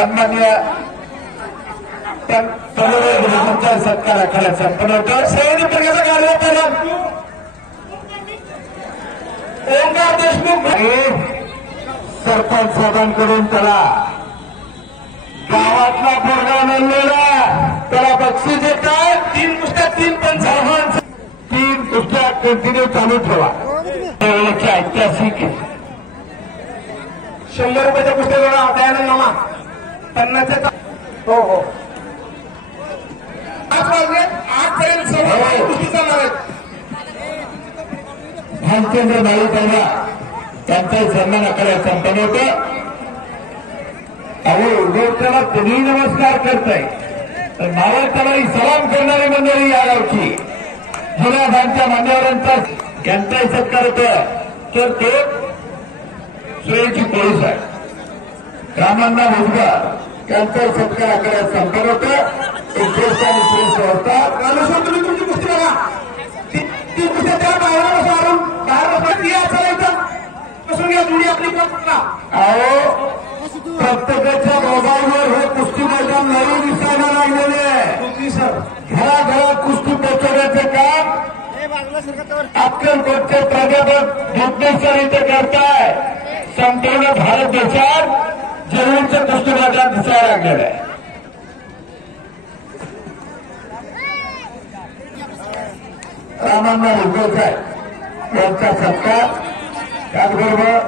सन्मान्य तुमचा सत्कार आखायला संपन्न होतं. सैनिक प्रकारचा कार्य पालन ओंकार देशमुख सरपंच साहेबांकडून त्याला गावातला पोरगा नेलेला त्याला बक्षीस देतात. 3 कुस्त्या 3 पंच 3 कुस्त्या कंटिन्यू चालू ठेवा. ऐतिहासिक 100 रुपयाच्या कुस्त्या जोडा दयानंद मामा 50 हो हो 5 वाजले 8 पर्यंत सगळं कुस्ती चालणार आहेत. भालचंद्र भाई पहिला त्यांचाही सन्मान आखायला संपन्न होतं. अहो लोक त्याला तुम्ही नमस्कार करताय तर मला त्यालाही सलाम करणारी मंडळी या गावची जुन्या भांच्या मान्यवरांचा त्यांचाही सत्कार होतं. तर ते सुरेची पोलीस आहे रामांना भुजबळ त्यांचाही सत्कार आखायला संपन्न होतं. एक ज्येष्ठ आणि सुरेश संस्था रामेश्वर तुम्ही तुमची कुस्ती बघा. ती कुस्ती त्या बाहेर बसून बाहेर बसून घ्या जोडी आपली पकडा. अहो प्रत्येकाच्या मोबाईलवर हे कुस्ती मैदान नवीन दिसायला लागलेले आहे. घराघरात कुस्ती पोचवण्याचे काम अक्कलकोटचे प्राध्यापक ज्योतिषर इथे करताय. संपूर्ण भारत देशात जरूरचं कुस्ती मैदान दिसायला लागलेलं आहे. रामांना भुजबळ साहेब यांचा सत्कार त्याचबरोबर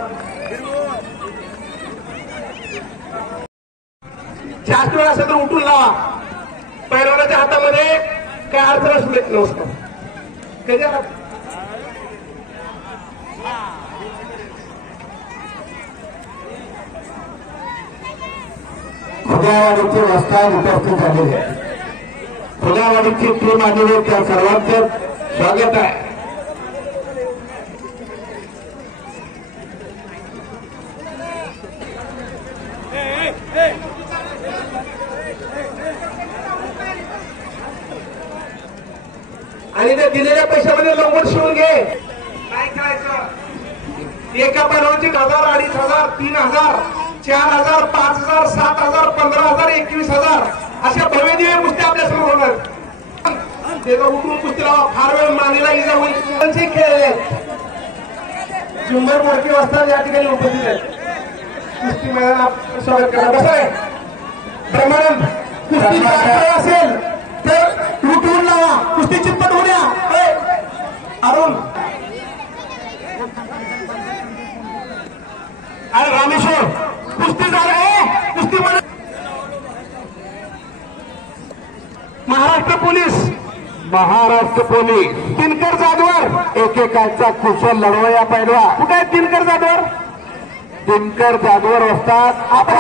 जास्त वेळ असेल तर उठून लावा. पैलवानाच्या हातामध्ये काय अडचण असू देत नसतं. खुदावाडीची व्यवस्था उपस्थित झालेली आहे. खुदावाडीची टीम आलेली त्या सर्वांचं स्वागत आहे. आणि त्या दिलेल्या पैशामध्ये लंगोट शिवून घे. काय करायचं एका पैलवानाची 1000 2500 3000 4000 5000 7000 15000 21000 अशा भव्य दिव्य कुस्त्या आपल्या समोर होणार. त्याचा उठून कुस्ती लावा. फार वेळ मानेला इजा होईल. खेळ झुंबर मोडकी वाजता या ठिकाणी उपस्थित आहेत. कुस्ती मैदान स्वागत करा. कसं आहे प्रमाण कुस्ती असेल तर उठून लावा. कुस्ती चितपट होण्या अरुण अरे रामेश्वर कुस्ती झालं. कुस्ती महाराष्ट्र पोलीस दिनकर जाधवर एकेकाचा कुशल लढवया पैलवा. कुठे आहे दिनकर जाधवर? दिनकर जाधवर असतात आपण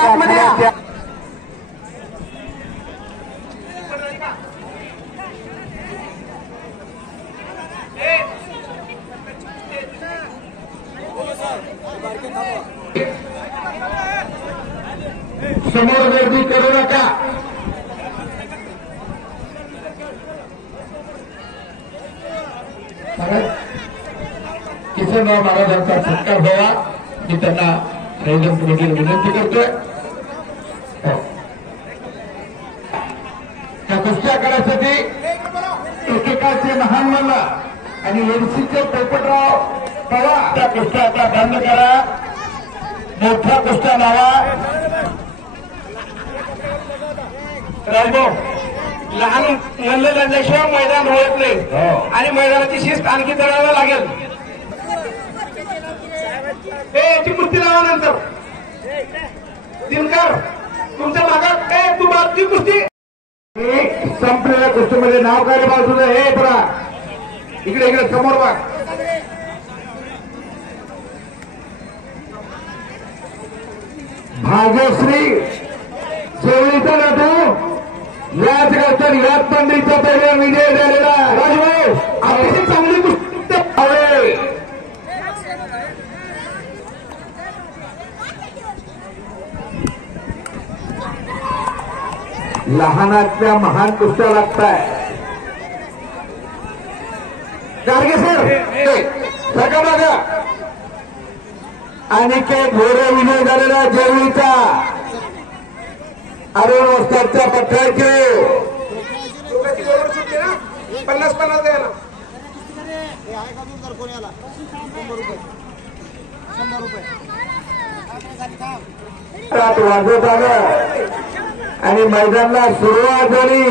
समोर गर्दी करू नका. किशनराव महाराजांचा सत्कार व्हावा मी त्यांना आयोजन कमिटीला विनंती करतोय. त्या कुस्त्या करण्यासाठी एकेकाचे महान मल्ला आणि एनसीचे पोपटराव पवार त्या कुस्त्या आता बंद करा. मोठ्या कुस्त्या लावा. राजभाऊ लहान म्हणलं लागल्याशिवाय मैदान होत नाही आणि मैदानाची शिस्त आणखी चढायला लागेल. याची कुस्ती लावा. नंतर दिनकर तुमच्या भागात तू बाबती कुस्ती संपलेल्या कुस्तीमध्ये नाव काय बाळ तुझं? हे बरा इकडे इकडे समोर बघ. भाग्यश्री चोळीचा नातू याच गावच्या निराज पंडितचा पहिला विजय झालेला. राजभाऊ अतिशय चांगली कुस्ती हवे. लहानातल्या महान कुस्त्या लागताय. गाडगे सर सगळं बघा. अनिकेत घोरे विजय झालेला जेवळीचा. अरुण वस्तादच्या पठ्याचे 50-50 द्या ना. वाजत आलं आणि मैदानाला सुरुवात झाली.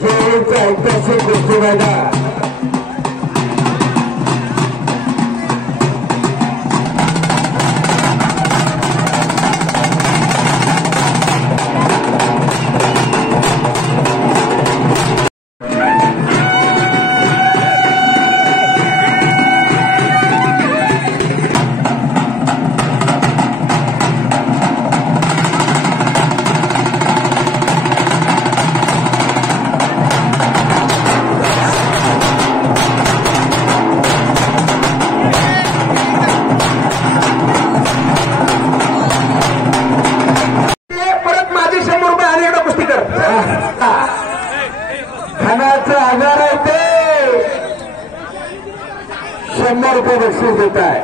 जयंतीचं ऐतिहासिक कुस्ती मैदान खानाचा आजार आहे ते 100 रुपये बक्षीस देत आहे.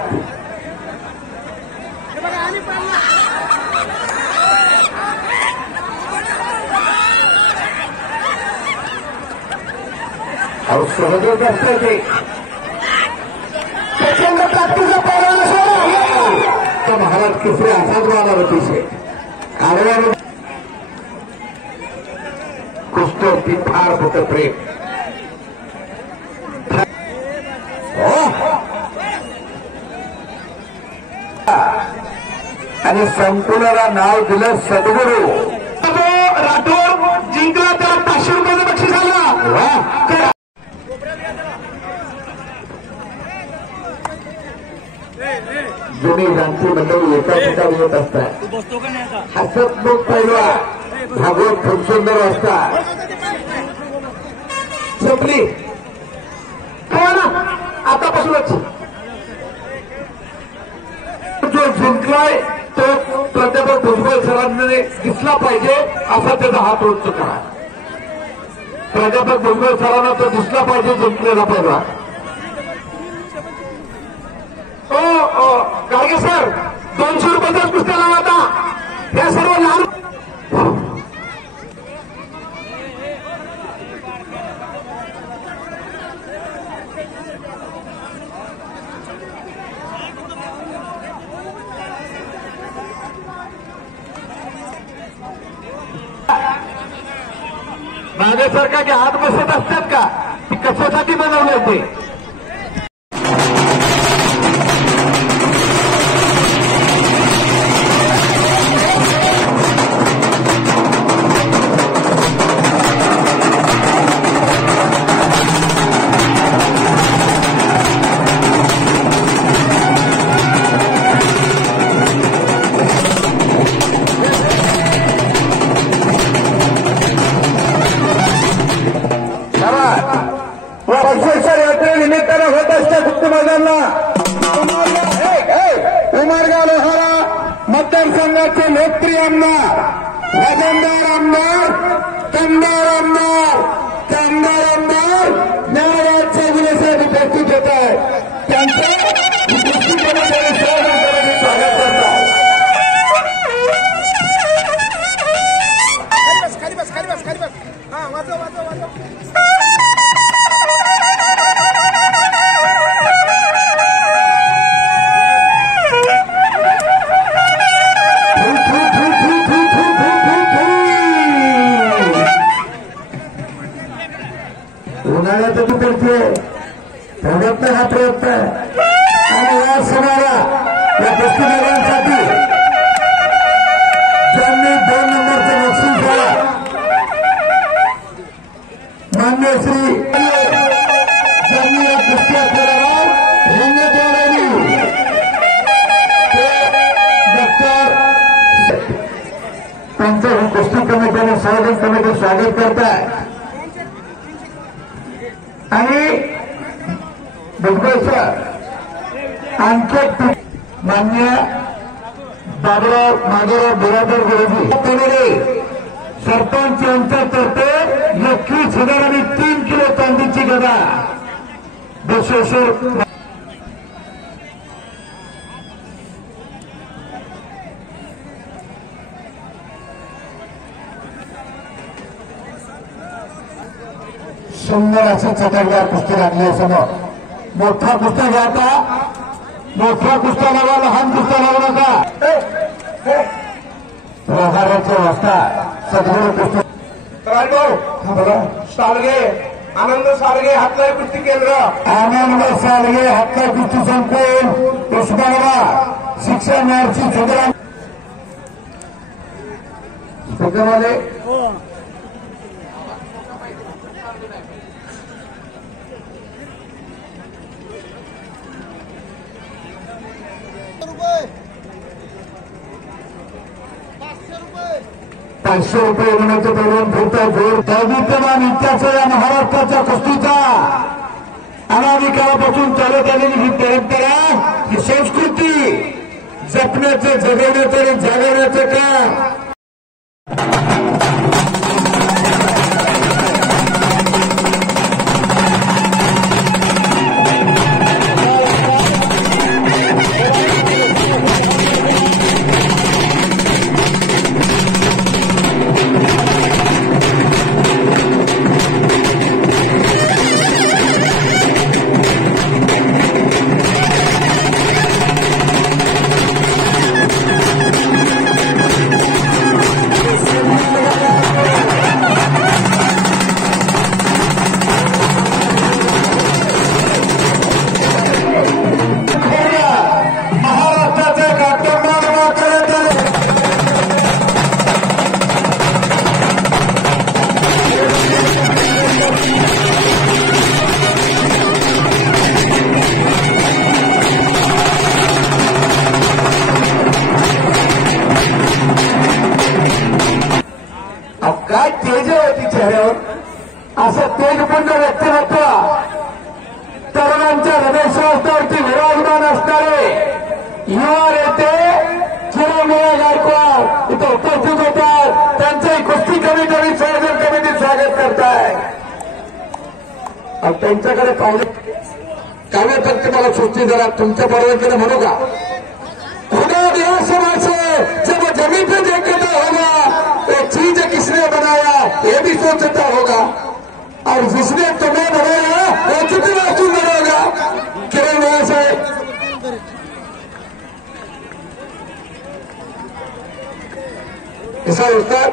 सहजच असते ते प्रचंड प्राप्तीचा पावला सोडा महाराज केसरी असाच वाला अतिशय आडवा कुस्तीवरती फार होतं प्रेम. आणि संकुलाला नाव दिलं सद्गुरू. राठोड जिंकला त्याला 500 रुपयाचं बक्षीस आलं. जुनी जाणती मंडळी एका ठिकाणी येत असतात. हसतमुख पहिला भागवत खूप सुंदर वाजता संपली ना आतापासूनच. जो जिंकलाय तो प्राध्यापक भुजबळ सरांनी दिसला पाहिजे असा त्याचा हात उंच करा. प्राध्यापक भुजबळ सरांना तो दिसला पाहिजे जिंकलेला पहिला. गाडगे सर 200 रुपयाचाच कुस्त्या लावा आता. या सर्व लहान मागेसारखा की हात बसत असतात का? ती कशासाठी बनवले होते? निमित्तानं होत असते कुस्ती मैदानला उमरगा लोहारा मतदारसंघाचे लोकप्रिय आमदार वजनदार आमदार दमदार आमदार कामदार आमदार न्यायालयाच्या विरोधात उपस्थित होत आहे. त्यांचं स्वागत करतात. खाली बस. हा वाजव. उन्हाळ्यात करते प्रयत्न हा प्रयत्न आणि या सणाला या कुस्ती मैदानासाठी ज्यांनी 2 नंबरचं बक्षीस झाला मान्य श्री ज्यांनी या कुस्ती आपल्याला रंगत वाढवली ते डॉक्टर त्यांचं कुस्ती कमिटीने संयोजन कमिटी स्वागत करत आहे. आणि भुजबळ सर आणखी मान्य बाबूराव माधवराव बिरादर गुरुजी सरपंच यांच्यातर्फे 21,000 आणि 3 किलो चांदीची गदा बसवेश्वर सुंदर अशी चटकदार कुस्ती लागली आहे समोर. मोठा कुस्ता घ्या आता. मोठा कुस्ता लावा, लहान कुस्ता लावू नका. प्रहाराची अवस्था सदगुरु कुस्ती. राजभाऊ बोला. साळगे, आनंद साळगे हातलाई कुस्ती केंद्र, आनंद साळगे हातला कुस्ती संकुल उस्मानाबाद. शिक्षण महर्षी सुधरा स्पीकरवाले ₹500 होण्याचं प्रमाण फिरता जोर. दैदिप्यमान इतिहास या महाराष्ट्राच्या कुस्तीचा अनादिकाळापासून चालत आलेली ही परंपरा, ही संस्कृती जपण्याचं, जगवण्याचं आणि जागवण्याचं काम काय तेज होती चेहऱ्यावर. असं तेजपुंज व्यक्तिमत्व, तरुणांच्या हृदयश्वासावरती विराजमान असणारे युवा नेते चिरंजीव गायकवाड इथे उपस्थित होतात. त्यांचंही कुस्ती कमिटी, संयोजन कमिटी स्वागत करताय. त्यांच्याकडे पाहुणे काव्य फक्त मला सुचती जरा तुमच्या परवानगीने म्हणू का. खुदा दिया से जब जमीन पे देखता होगा वो चीज किसने बनाया ये भी सोचता होगा, और जिसने तुम्हें बनाया वो कितना सुंदर होगा. किरण वहां से ऐसा उस्ताद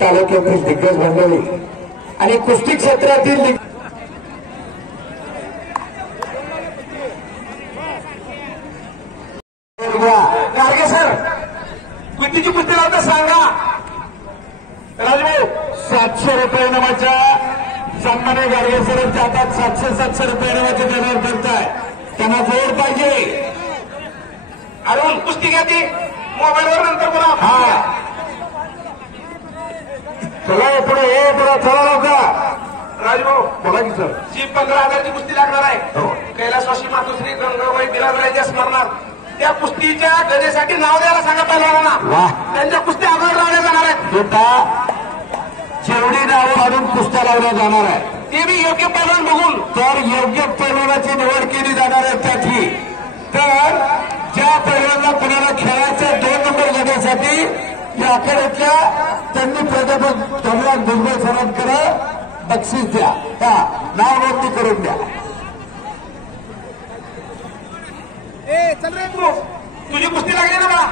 तालुक्यातील दिग्गज मंडळी आणि कुस्ती क्षेत्रातील गाडगे सर कुस्तीची कुस्ती लावता सांगा. राजभाऊ ₹700 नावाच्या सन्मान्य गाडगे सरांच्या हातात 700 नावाचे बॅनर करताय. त्यांना जोड पाहिजे. अरुण कुस्ती घ्या ती मोबाईलवर नंतर बोला. हा चला पुढे हे पुढे चला लवकर. राजभाऊ बोला की सर. जी 15,000ची कुस्ती लागणार आहे, कैलासवासी मातोश्री गंगाबाई बिराजराच्या स्मरणार्थ त्या कुस्तीच्या गजेसाठी नाव द्यायला सांगा पहिलवानांना. वाह. त्यांच्या कुस्त्या अगोदर लावल्या जाणार आहेत. जेवढी नावं काढून कुस्त्या लावल्या जाणार आहे ते बी योग्य पैलवान बघून. तर योग्य पैलवानाची निवड केली जाणार आहे त्याची. तर ज्या पैलवानांना कुणाला खेळायचं 2 नंबर घेण्यासाठी या आखाड्यातल्या त्यांनी प्राध्यापक धनराज भुजबळ सरांकडे बक्षीस द्या. हा नाव नोंदणी करून द्या. चल रे तू, तुझी कुस्ती लागली ना बा.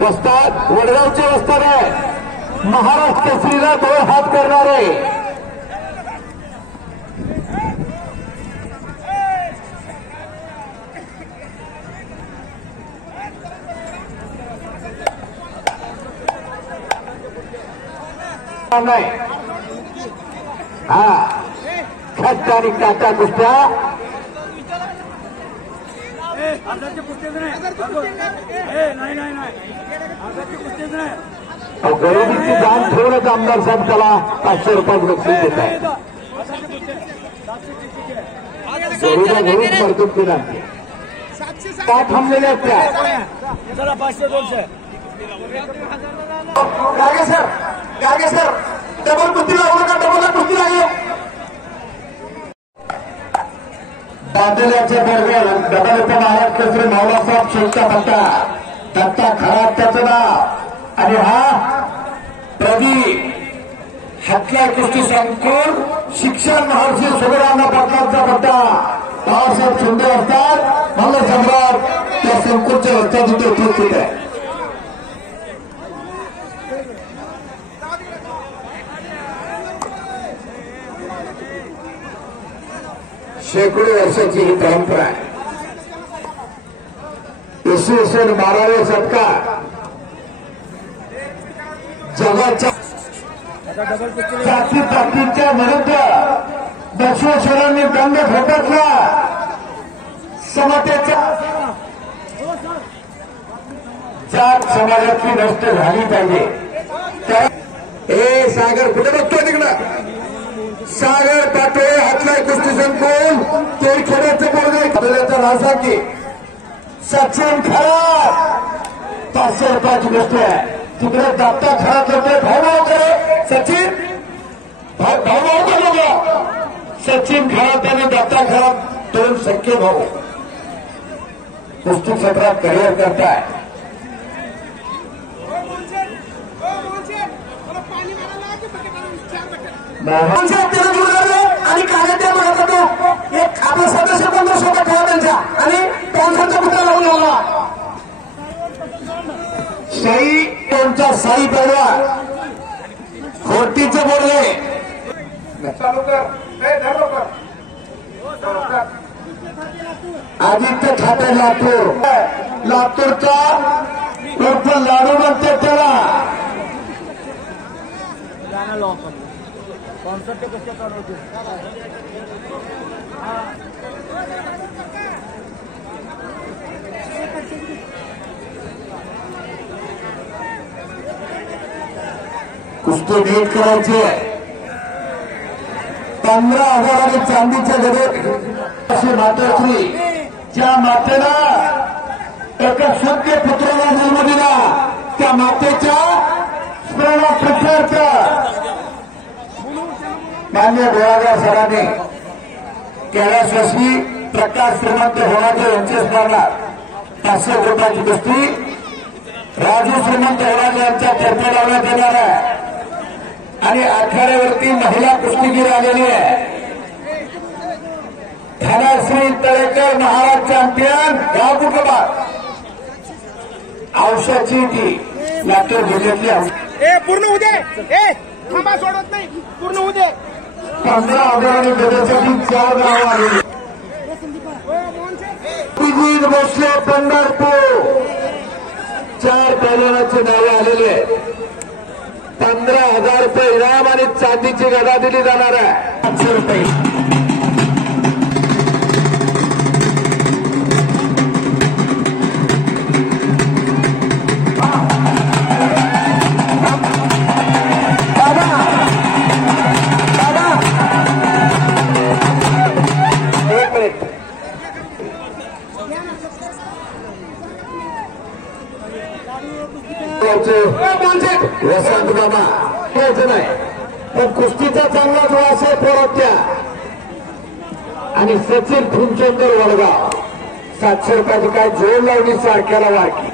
वस्ताद वडगावचे वस्ताद आहे. महाराष्ट्र केसरीला 2 हात करणारे नाही. हा खट्ट आणि काटा कुस्त्या गरिबीची जाण ठेवूनच आमदार साहेब त्याला ₹500 बक्षीस देत आहे. गरीबा घरीच मरतून केला का थांबलेल्या त्या. गाडगे सर डबल कुस्ती लागू नका. डबल कुस्ती लागेल. पातेल्याचे बरोबर डबल उप महाराज केसरी मावलासाहेब शेखचा पट्टा दत्ता खराब त्याचं नाव आणि हा प्रदीप हातला कुस्ती संकुल शिक्षण महर्षी सुगरांना पटलांचा पट्टा बाळासाहेब शिंदे असतात मला सम्राट त्या संकुलच्या रस्त्यात तिथे उपस्थित आहे. शेकडो वर्षाची ही परंपरा आहे. इसवी सन 12व्या शतकात जगाच्या जाती जातींच्या विरुद्ध बसवेश्वरांनी दंड झोपटला. समतेच्या जात समाजातली नष्ट झाली पाहिजे. हे सागर कुठे बघतोय तिकडं सागर पाटोळे हातलाय कुस्ती संकुल तोडखेड्याचं बोलणे खबऱ्याचा रासाकी सचिन खराब 500 रुपयाची गोष्ट आहे. तिकडे दत्ता खराब करते भाऊ करे सचिन भाऊ का सचिन खराब आणि दत्ता खराब 2 सख्खे भाऊ कुस्ती क्षेत्रात करिअर करताय. आणि कार्यक्रम म्हणत होतो एक आपला सदस्य बंद सोबत ठेवा त्यांच्या आणि त्यांचा पुत्र लावून लावला साई त्यांचा साई पेडवा खोटीचं बोलले चालू कर आदित्य ठाकरे लातूरचा उर्फ लाडू म्हणते त्याला कुस्ती नीट करायची. 15,000 चांदीच्या गडे अशी माताश्री ज्या मातेला एका सत्य पुत्राला जन्म दिला त्या मातेच्या स्मरणार्थ मान्य गोळागाव सरांनी कैलासवासी प्रकाश श्रीमंत होणारे यांचे स्मरणार्थ 500 रुपयाची कुस्ती राजू श्रीमंत होणारे यांच्या तर्फे लावण्यात येणार आहे. आणि आखाड्यावरती महिला कुस्तीगीर आलेली आहे. धनश्री तळेकर महाराज चॅम्पियन गाव कुटुंबात औषधाची ती लातूर जिल्ह्यातली पूर्ण होऊ दे थांबा सोडत नाही पूर्ण होऊ दे. 15,000 गटासाठी 4 गाव आलेली. भोसले पंढरपूर 4 पैलवानाची नावे आलेली आहेत. 15,000 रुपये इनाम आणि चांदीची गदा दिली जाणार आहे. 500 रुपये वसंत बाबा यायचं नाही पण कुस्तीचा चांगलाच वास आहे पोरात्या. आणि सचिन फुलचंदर वडगाव 700 रुपयाची काय जोड लावली सारख्याला वारकी.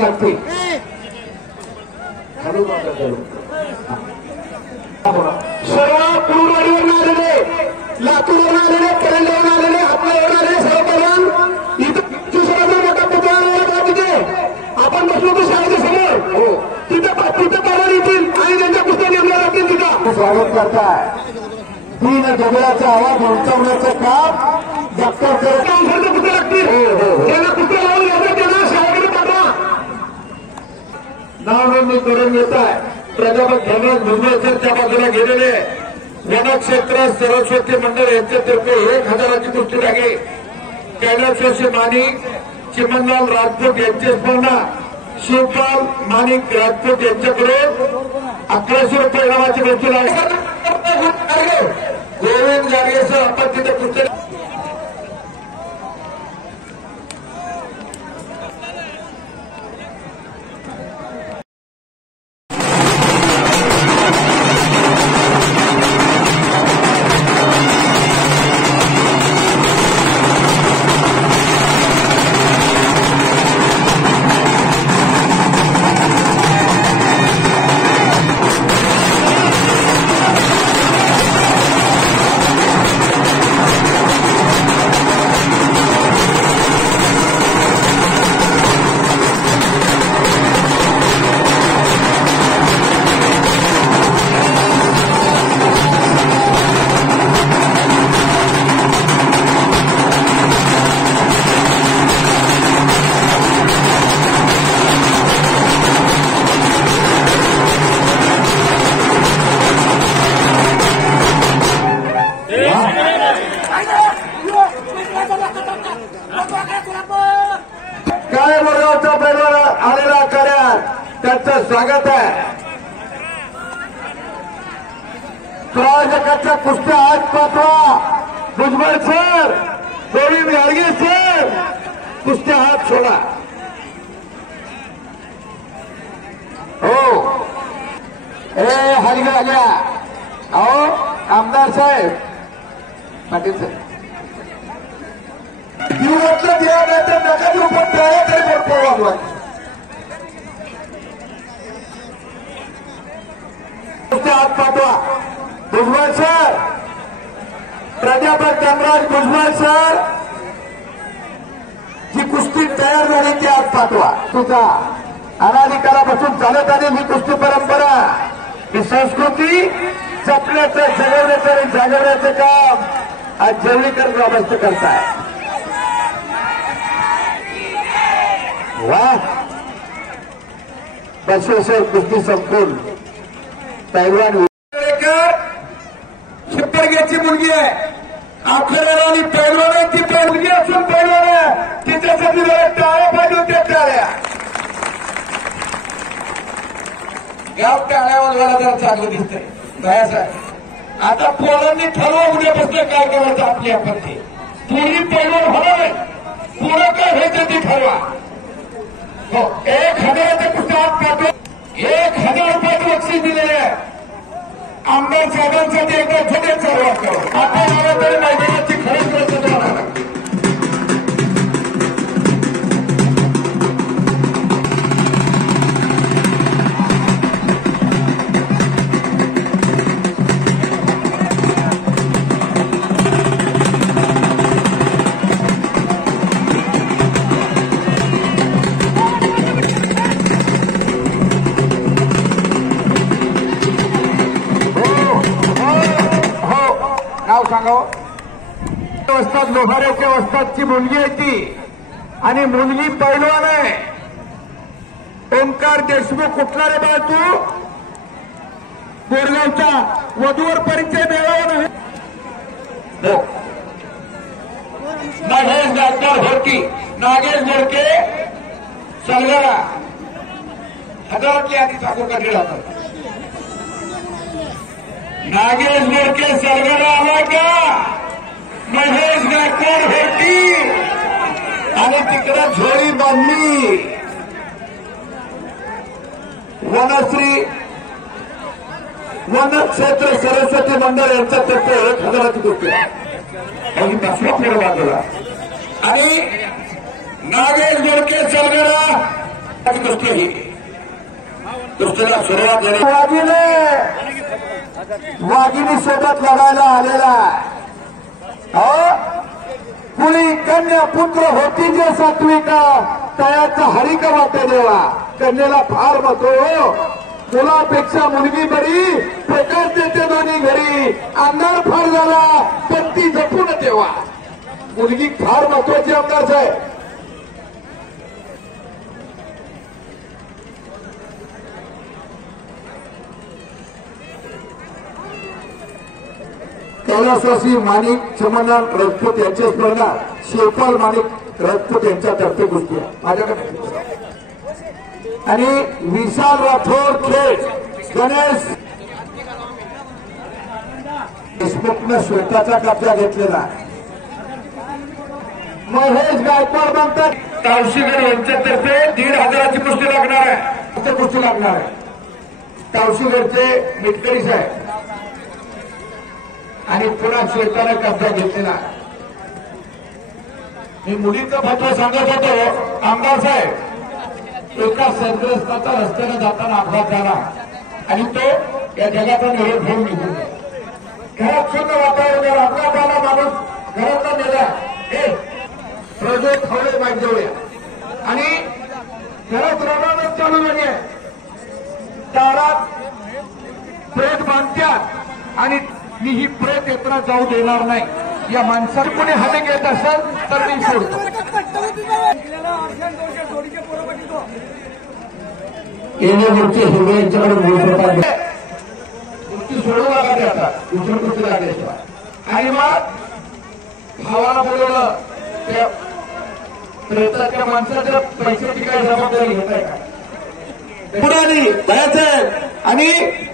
लागते सर्व कुरुवाडीवरून आलेले लातूरवरून आलेले करंजीवरून आलेले आपल्यावरून आलेले सर्व पैलवान इथं दुसऱ्याचा मोठा पुतळा लावला तिथे आपण बसलो तो शाळेच्या समोर तिथं पैलवान येतील आणि त्यांच्या कुस्त्या नेमल्या जातील. तिथं स्वागत करताय. 3 डबळ्याचा आवाज उंचावण्याचं काम डॉक्टर करत कुठे लागतील त्यांना कुठे लावून जातात त्यांना शाळेकडे पाठवा. नाव नोंदणी करून घेत आहे. प्रजापत धर्मराज मुंबईकर त्या बाजूला गेलेले वनक्षेत्र सरस्वती मंडळ यांच्यातर्फे 1,000ची कुस्ती लागे. कैलासवासी माणिक चिमणलाल राजपूत यांची स्पर्धा शिवपाल माणिक राजपूत यांच्याकडे 1100 रुपये इनामाची वस्तू आहे. गोविंद गाडगेसह आपण तिथे कुस्ती काय मोरगावचा पैलवान आलेला कार्यात त्यांचं स्वागत आहे. प्रायोजकाच्या कुस्त्या आज पाठवा. भुजबळ सर, गोविंद गाडगे सर, कुस्त्या हात सोडा. हो ए हरिगाल्या अहो आमदार साहेब पाटील साहेब दिवसला दिला नाही तर नका देऊ पण त्याला तरी मोठं वागवा. हात पाठवा. भुजबळ सर, प्राध्यापक धनराज भुजबळ सर, जी कुस्ती तयार झाली ती आज पाठवा. तुझा अनादिकालापासून चालत आलेली ही कुस्ती परंपरा, ही संस्कृती जपण्याचं, जगवण्याचं आणि जागवण्याचं काम आज जवळीकर ग्रामस्थ करताय. वा बसवेश्वर कुस्ती संपून पैलवान शिप्पडग्याची मुलगी आहे. आपल्याला आणि पैलवान आहे, ती मुलगी असून पैलवान आहे, तिच्यासाठी जरा टाळ्या पाहिजे होत्या. टाळ्या गाव टाळ्या वाजवायला जरा चांगलं दिसतंय. साहेब आता पोरांनी ठरवा उद्यापासून काय करायचं आपली आपण ते पूर्वी पैलवान होणार पुढं काय व्हायचं ते ठरवा. हो 1000 पुस्तकात पाठवा. 1000 रुपयाचं बक्षीस दिलेलं आहे. आमदार साहेबांसाठी एकदा छोटे सर्वात करू. आपण आला तरी मैदानाची खरंच करतो. नाव सांगावं. वस्ताद लोहाऱ्याच्या वस्तादची मुलगी आहे ती, आणि मुलगी पैलवान आहे. ओंकार देशमुख. कुठला रे बा तू? बोरगावचा. वधूवर परिचय मिळावा नाही. नागेश गायकवाड होती. नागेश गोडके सलगरा. हजारातली आधी ठाकूर काढली जातात. नागेश गोडके सरगरा आला का? महेश गायकवाड होती आणि तिकडे झोळी बांधली. वनश्री वन क्षेत्र सरस्वती मंडळ यांचा तर्फे 1000ची कुस्ती आणि 5वा फेरा बांधला. आणि नागेश गोडके सरगरा कुस्ती ही कुस्तीला सुरुवात झाली. वाघिणी सोबत लढायला आलेला कुणी कन्या पुत्र होती जे सात्विका तयाचा हरिक वाटे देवा. कन्याला फार महत्व हो. मुलापेक्षा मुलगी बरी, प्रकाश देते दोन्ही घरी. अंधार फार झाला पण ती जपून ठेवा. मुलगी फार महत्वाची आमदार साहेब. कैलासवासी माणिक चमनलाल राजपूत यांची स्पर्धा शिवपाल माणिक राजपूत यांच्यातर्फे कुस्ती आहे माझ्याकडे. आणि विशाल राठोड खेळ गणेश देशमुखनं श्वेताचा कब्जा घेतलेला आहे. महेश गायकवाड म्हणतात तावशीकर यांच्यातर्फे 1,500ची कुस्ती लागणार आहे. कुस्ती लागणार आहे. तावशीकरचे मिटकरी साहेब आणि पुन्हा श्वेताने कब्जा घेतलेला. मी मुलीचा फतवा सांगत होतो आमदार साहेब. एका संग्रस्ताचा रस्त्याने जाताना अपघात झाला आणि तो या जगाचा निरोप घेऊन निघून गेला. घरात शुद्ध वातावरण अपघात झाला. माणूस घरातला नेला प्रज्वल खवळे बाजूया आणि घरात रडारड चालू झाली आहे. दारात प्रेत बांधत्यात आणि मी ही प्रेत यात्रा जाऊ देणार नाही. या माणसाला कोणी हाती घेत असेल तर मी सोडतो. येण्यापुढचे हिरवे यांच्याकडे कुस्ती सोडू नका ते आता दुसरी कुस्ती लागल्याशिवाय. आणि मग भावाला बोलवलं त्या प्रेताच्या माणसाच्या पैशाची काय जबाबदारी घेत आहे का पुढे आली बाळासाहेब आणि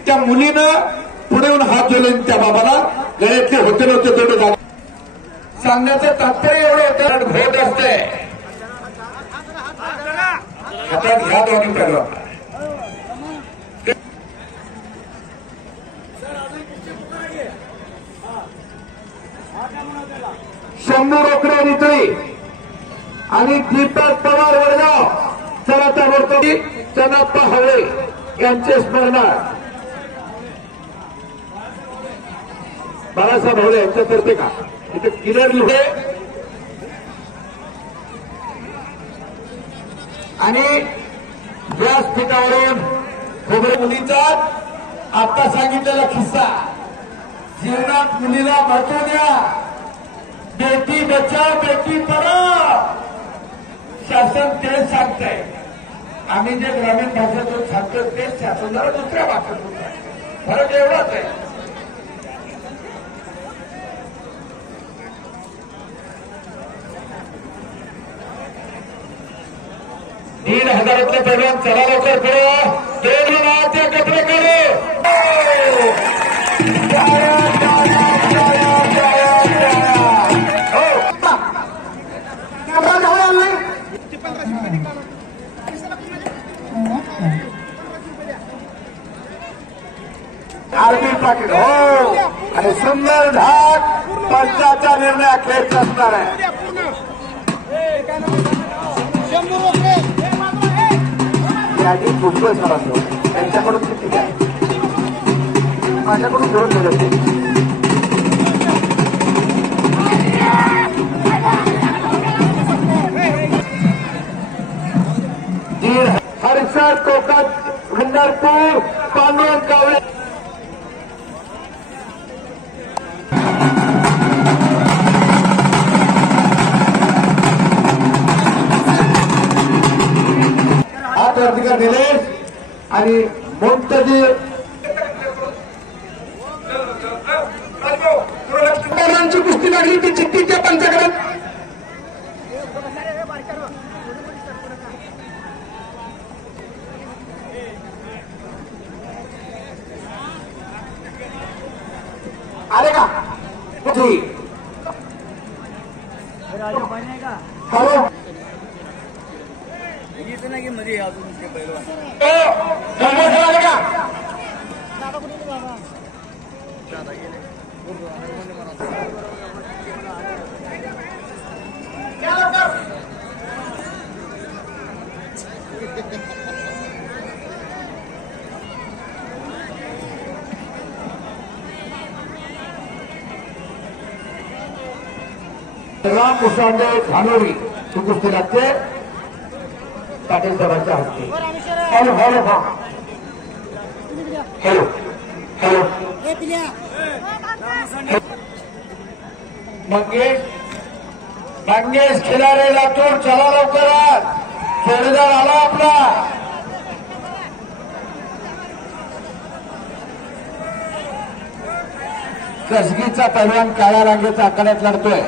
त्या मुलीनं पुढे येऊन हात जोडले. त्या बाबाला गळ्यातले होते नव्हते तेवढे झाले. सांगण्याचं तात्पर्य एवढं होतं होत असते हातात घ्या दोन्ही पहिला. शंभू रोकडे नितळी आणि दीपक पवार वडगाव. चला ताबडतोब चन्नाप्पा हवळे यांचे स्मरणार्थ बाळासाहेब हवळे यांच्यातर्फे का इथे किरण लिहे आणि व्यासपीठावरून खोबरे मुलीचा आता सांगितलेला किस्सा. जीवनात मुलीला महत्व द्या. बेटी बचाव बेटी पढाओ. शासन तेच सांगतंय. आम्ही जे ग्रामीण भाषेतून सांगतो तेच शासन जरा दुसऱ्या भाषेतून सांगतो. फरक एवढाच आहे. तीन हजारातले पैलवान चला लवकर फिरो. 2 जणांचे कपडे करू. आरबी पाटील हो आणि सुंदर ढाक पंचाचा निर्णय अखेर असणार आहे. यादी भुजबळ सरांनो त्यांच्याकडून किती आहे माझ्याकडून घेऊन गेले. हरिसर कोकण पंढरपूर पानोन कावळे हात वर्तिका निलेश आणि मोंतजी ची कुस्ती लागली ती चिठ्ठीच्या पंचकरात. आले का हॅलो मध्ये अजून आले का राम मुसांडे धानोरी ही कुस्ती लागते पाटील साहेबांच्या हस्ते. हॅलो हॅलो हा हॅलो हॅलो मंगेश खिलारे लातूर चला लवकरात. जोडीदार आला आपला. कसगीचा पैलवान काळ्या रांगेचा आखाड्यात लढतोय.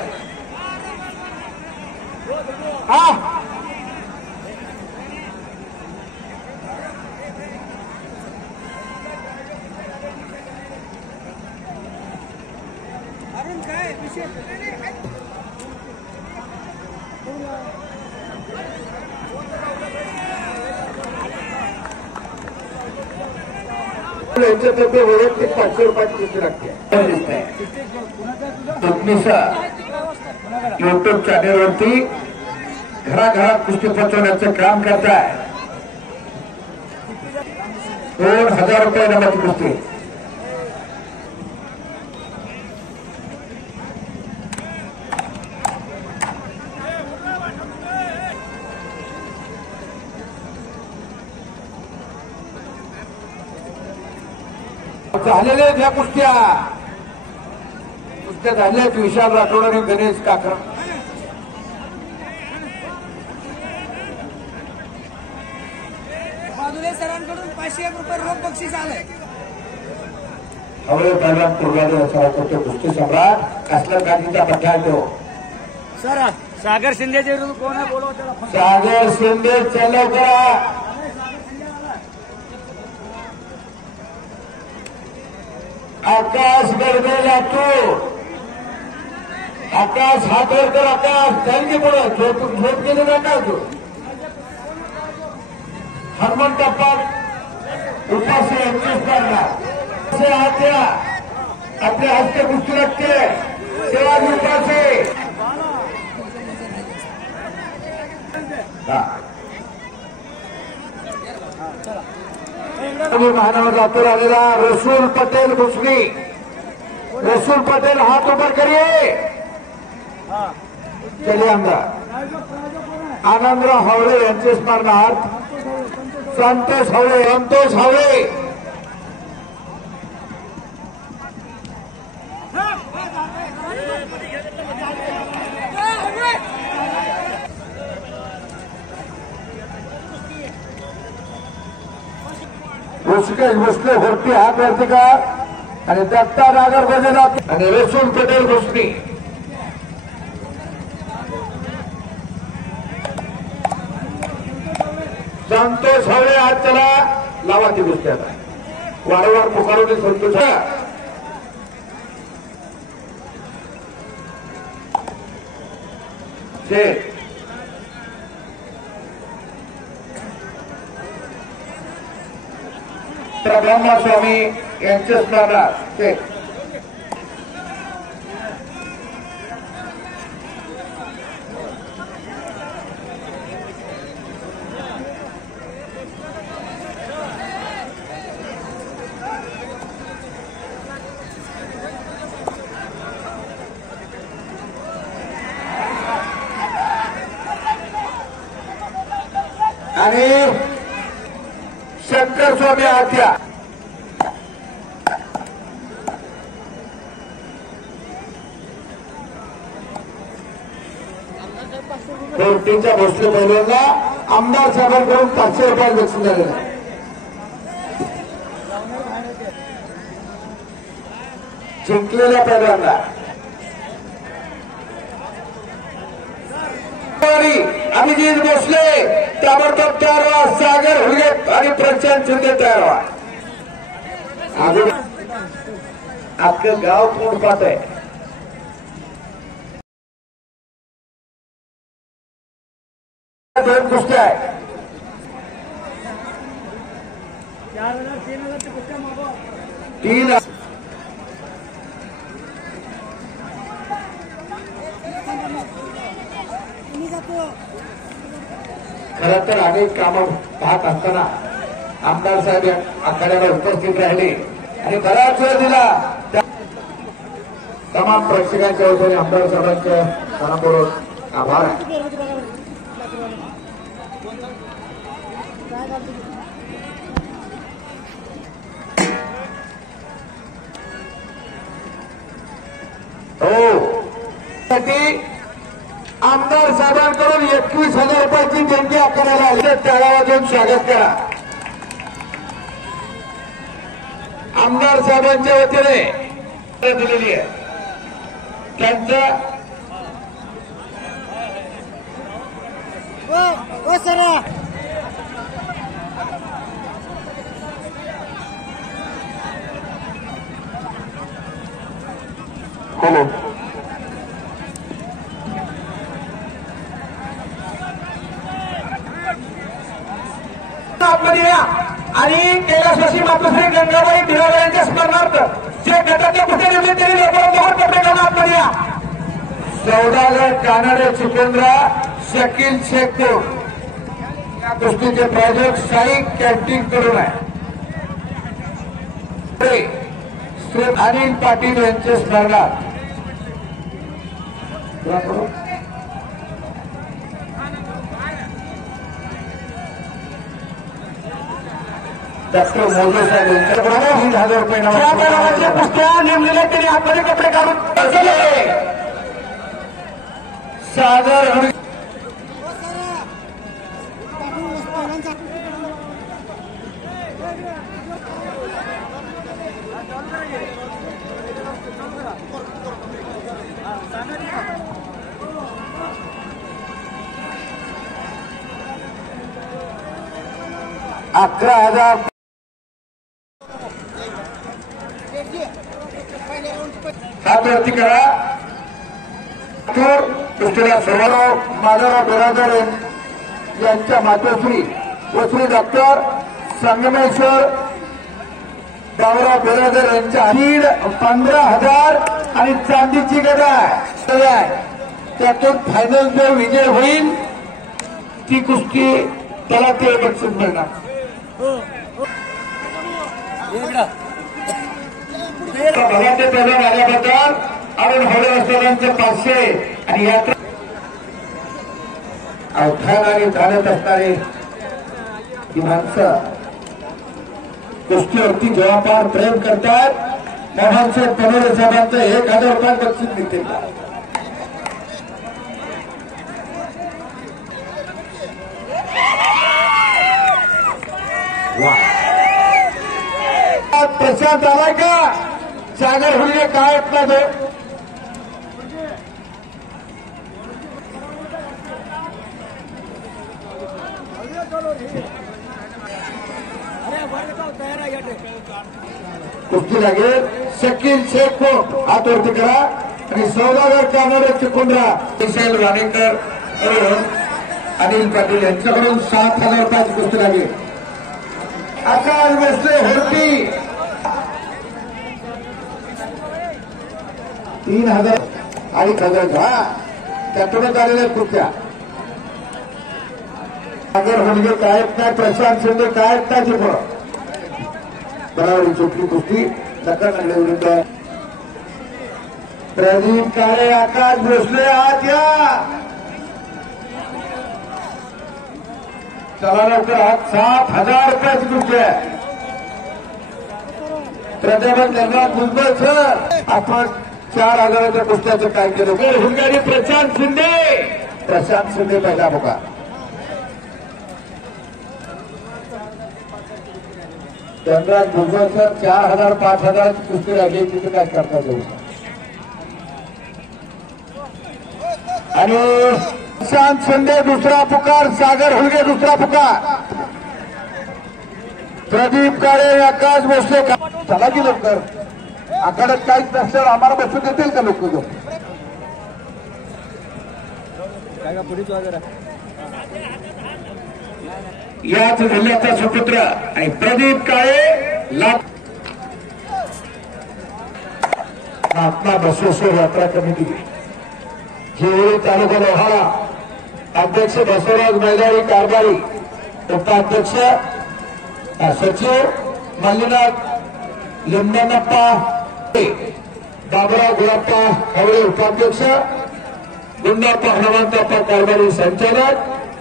यांच्यातर्फे वैयक्तिक 500 रुपयाची कुस्ती लागते. युट्यूब चॅनेलवरती घराघरात कुस्ती पोहोचवण्याचं काम करताय. 2000 रुपये नामाची कुस्ती. झालेल्या आहेत ह्या कुस्त्या झाल्या आहेत. विशाल राठोड आणि गणेश काकरा. बाजूले सरांकडून 500 रुपये रोख बक्षीस आलंय. हवळे पहिला पूर्वाला असा करतो कुस्ती सम्राट असला गाडीचा पठ्ठा तो सर सागर शिंदेचे विरुद्ध कोण आहे बोलवा त्याला. सागर शिंदे चालव करा. आकाश गडबे लागतो. आकाश हात वर कर. आकाश जाईल पुढे झोप गेले नका. हनुमंतप्पा उपाशी यांची स्पर्धा आत्या आपल्या हस्ते कुस्ती लागते. शिवाजी उपाशी महानगर लातूर आलेला रसूल पटेल भुसणी. रसूल पटेल हात ऊपर करिए. चलिए आमदार आनंदराव हावळे यांचे स्मरणार्थ संतोष हावळे. संतोष हावळे ऋषिकेश भोसले वरती हात वरती का आणि दत्ता नागर गोजेनाथ आणि रसूल पटेल भुसणी. संतोष हावळे आज चला लावा ती गोष्टी. आता वारंवार पुकारवणे संतोष ब्रह्मस्वामी यांचे स्मरणार्थ आणि शंकर स्वामी आत्या. कोर्टीच्या भोसले पैलवानला आमदार साहेबांकडून 500 रुपये बक्षीस झालेलं आहे. जिंकलेल्या पैलवानला अभिजित भोसले ताबडतोब तयार व्हा. सागर हुलगे आणि प्रशांत शिंदे तयार व्हा. अजून अख्खं गाव तोंड पाहत आहे. दोन कुस्त्या आहे. 3 खरं तर अनेक कामं पाहत असताना आमदार साहेब या आखाड्याला उपस्थित राहिले आणि बराच वेळ दिला. तमाम प्रेक्षकांच्या वतीने आमदार साहेबांचे मनापूर्वक आभार आहे. हो आमदार साहेबांकडून 21,000 रुपयाची देणगी आकारण्याला आली. त्याला वाजून स्वागत करा. आमदार साहेबांच्या वतीने दिलेली आहे. त्यांचं हॅलो आतमध्ये या आणि कैलासवासी मातोश्री गंगाबाई बिराजदार यांच्या स्मरणार्थ जे गटाच्या कुठे नेमले त्यांनी लवकरात कपडे घालून आतमध्ये या. सौदागर कानडे चिकुंद्रा शकील शेखपूर या कुस्तीचे प्रायोजक साई कॅन्टीन करून आहे. श्री अनिल पाटील यांचे स्मरणार्थ डॉक्टर मोजे साहेब यांच्याकडून 20,000 रुपये ज्या बैलांच्या कुस्त्या नेमलेल्या त्यांनी आतमध्ये कपडे काढून सागर अकरा 11,000 हात वरती करा. कुस्तीला सर्वांना माधवराव बिराजदार यांच्या मातोश्री व श्री डॉक्टर संगमेश्वर बाबुराव बिराजदार यांच्या 15,000 आणि चांदीची गदा आहे. त्यातून फायनल जो विजय होईल ती कुस्ती त्याला ते बक्षीस मिळणार. भगवान प्रधान आल्याबद्दल अरुण हवडे असलेल्यांचे 500 आणि यात्रा अवधानाने चालत असणारे ही माणसं कुस्तीवरती जवापार प्रेम करतात. मोहनसिंह पनोरे साहेबांचं 1,000 रुपये बक्षीस मिळते. प्रशांत आलाय का सागर हुल्ले काय ऐकला तो कुस्ती लागेल. शकील शेख हात वरती करा आणि सौदागर कानडे चिकुंद्रा विशाल राणेकर अनिल पाटील यांच्याकडून 7,000 रुपयाची कुस्ती लागेल. आकाश भोसले होर्टी 3,000 आणि 1,000 त्यातूनच आलेल्या कुस्त्या. सागर हुंडगे काय नाही, प्रशांत शिंदे काय नाही चिपळ बराबरी चुकली कुस्ती नका लागले विरुद्ध प्रदीप काळे आकाश भोसले आत या. चला लवकर आज 7,000 रुपयाची कुस्ती आहे. प्रजापत निर्माण भुजबळ सर आपण 4,000च्या कुस्त्याचं काय केलं. हुंगारी प्रशांत शिंदे पहिला मुका. धनराज भुजबळ सर 4,000 5,000 ची कुस्ती लागली तिथे काय करता येऊ. आणि प्रशांत शिंदे दुसरा पुकार, सागर हुलगे दुसरा पुकार, प्रदीप काळे आकाश भोसले. चला की लवकर आखाड्यात काहीच नसल्यावर आम्हाला बसू देतील का लोक. याच जिल्ह्याचा सुपुत्र आणि प्रदीप काळे महात्मा बसवेश्वर यात्रा कमिटी जेवळी तालुका लोहारा अध्यक्ष बसवराज मैदारी कारभारी, उपाध्यक्ष सचिव मल्लीनाथ लिंबनप्पा, बाबुराव गुळप्पा हवळे उपाध्यक्ष, गुंडाप्पा हनुमंतप्पा कारभारी संचालक,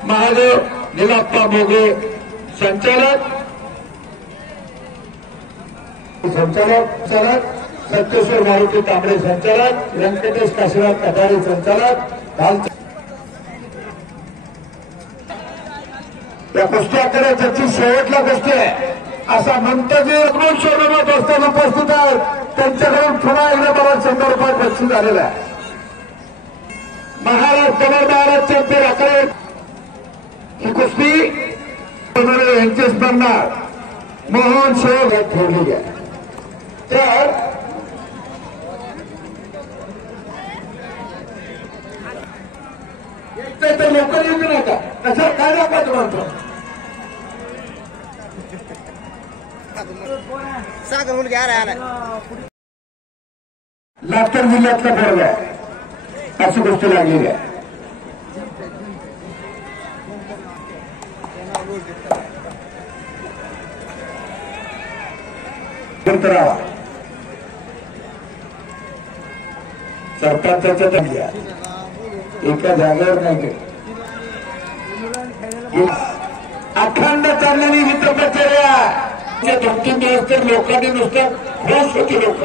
महादेव निलाप्पा मोगे संचालक, सत्येश्वर मारुती तांबडे संचालक, व्यंकटेश काशीनाथ कटारे संचालक. या कुस्त्याकडे ज्याची शेवटला कुस्ती आहे असा मंतजीर शोरूमात असताना उपस्थित आहेत त्यांच्याकडून पुन्हा एकदा मला 100 रुपये बक्षीस झालेला आहे. महाराज चॅम्पियन आकडे ही कुस्ती यांचे स्पर्धा मोहन शेव ठेवली आहे. तर तर लोक येऊ नका कशा काय दाखवायचं म्हणतो सागर म्हणून घ्या राहिला लातूर जिल्ह्यातला फरक आहे अशी गोष्ट लागलेली आहे राहा सरपंचाच्या तंग्या एका जागेवर नाही अखंड चाललेली मित्रपरिचर्या 2-3 दिवस तर लोकांनी नुसतं खुश होती लोक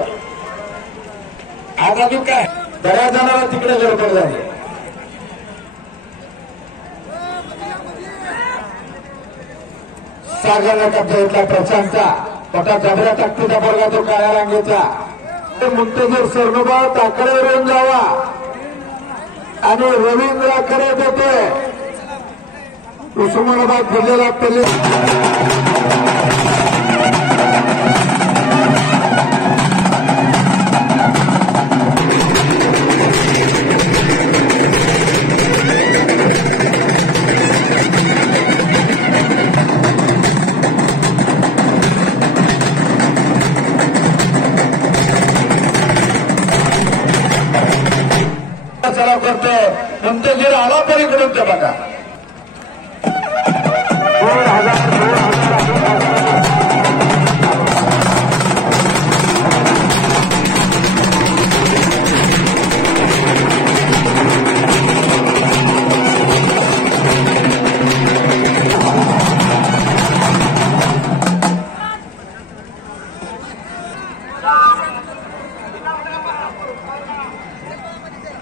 आज अजून काय बऱ्याच जणांना तिकडे गडबड झाली सागर कब्जा प्रशांतचा मोठा जबऱ्या ताकदीचा पोरगा तो काळ्या रांगेचा मुंतजीर सर्णोबा ताकडेवरून जावा आणि रवींद्राकडे देते उस्मानाबाद जिल्ह्याला पहिले सराव करतो मुंतजीर आला तरी कडून ते बघा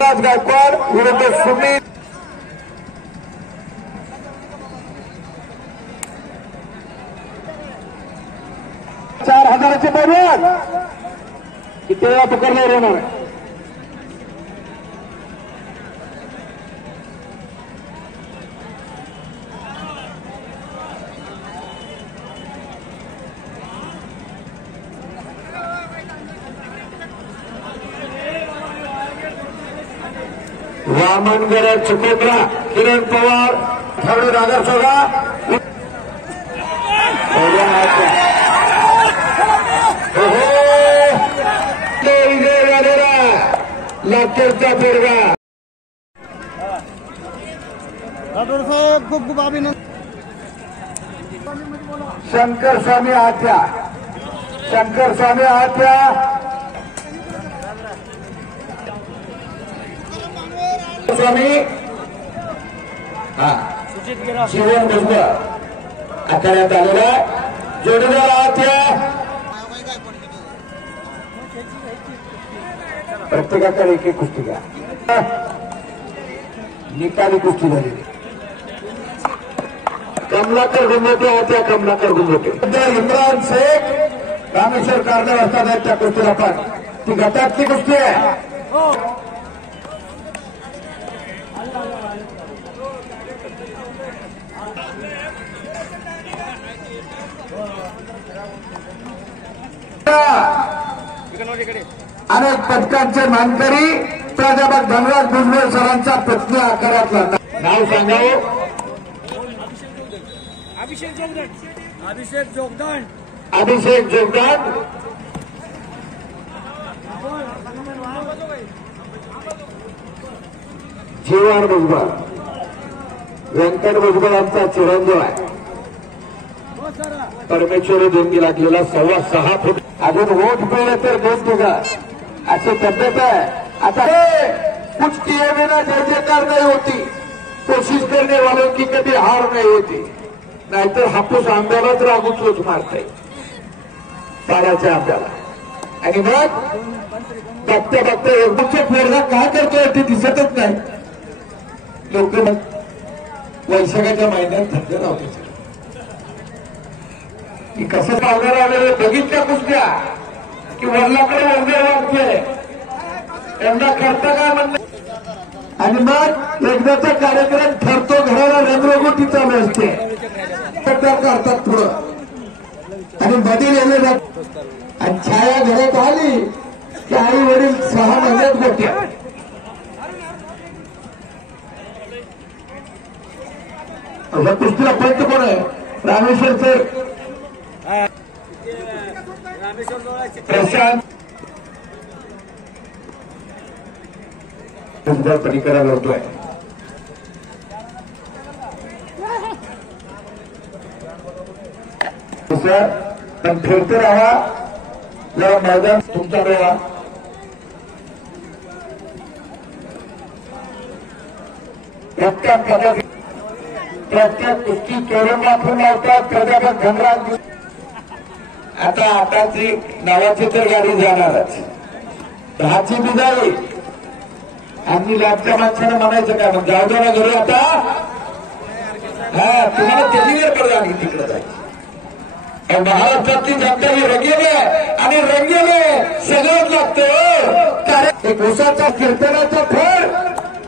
2000 गायकवाड विरुद्ध सुमित $4000चे पैलवान किती वेळा पकडले राहणार वामनगड चुकोद्रा किरण पवार थर्ड रागर सोगा लातूरचा पोरगा साहेब खूप खूप अभिनंदन शंकर स्वामी आत्या स्वामी जीवन भुजबळ आखाड्यात आलेला जोडीदार आत्या प्रत्येकाकडे एक कुस्ती घ्या निकाली कुस्ती झालेली कमलाकर गुंबोटे आत्या कमलाकर गुंबोटे इम्रान शेख रामेश्वर कारदर असतात त्या कुस्तीला पण ती गटातली कुस्ती आहे अनेक पदकांचे मानकरी प्राध्यापक धनराज भुजबळ सरांचा पत्नी आकारातला नाव सांगावं अभिषेक जोगदान जीवन भुजबळ व्यंकट भुजबळ आमचा चिरंजीव आहे परमेश्वरी देणगी लागलेला 6.25 फूट अजून वोट मिळले तर 2 बिघा अशी तब्येत आहे आता कुछ किए बिना जय जयकार नहीं होती कोशिश करने वालों की कभी हार नहीं होती नाहीतर हापूस आंब्यालाच रागूच मारताय पाराच्या आंब्याला आणि मग बघता बघता एकदमच्या पोरगा काय करतोय ते दिसतच नाही लोक वैशाखाच्या महिन्यात धंदे लावते की कसं पावणार आलेलं बघितल्या कुस्त्या की वडिलाकडे वंदे वागते त्यांना करता काय म्हणणं आणि मग लग्नाचा कार्यक्रम ठरतो घराला रंगरंगोटी चालू असते करतात पुढं आणि मध्ये गेले जात आणि छाया घरात आली की आई वडील 6 महिन्यात होत्या रामेश्वरचे रामेश्वर जवळ प्रशांत सुंदर परिकरा होतोय. सर पण खेळते राहा, जरा मैदान तुमच्याकडे राहा. प्रत्येक कुस्ती चोरंगातून लावतात प्रजापत धनराज. आता आताची नावाची तर गाडी जाणारच, 10ची बी जाईल. आम्ही लॅबच्या माणसानं म्हणायचं काय मग जाऊ द्या ना घरी आता. हा तुम्हाला तेजीवर पडला आणि तिकडे जायचं. महाराष्ट्रातली जनता ही रंगेली आहे आणि रंगेले सगळंच लागतं. कारण एक उसाचा कीर्तनाचा फळ,